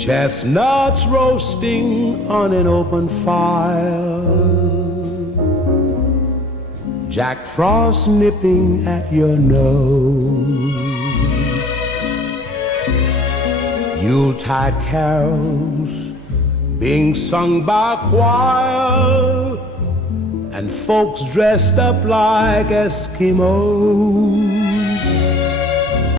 Chestnuts roasting on an open fire, Jack Frost nipping at your nose, Yuletide carols being sung by a choir, and folks dressed up like Eskimos.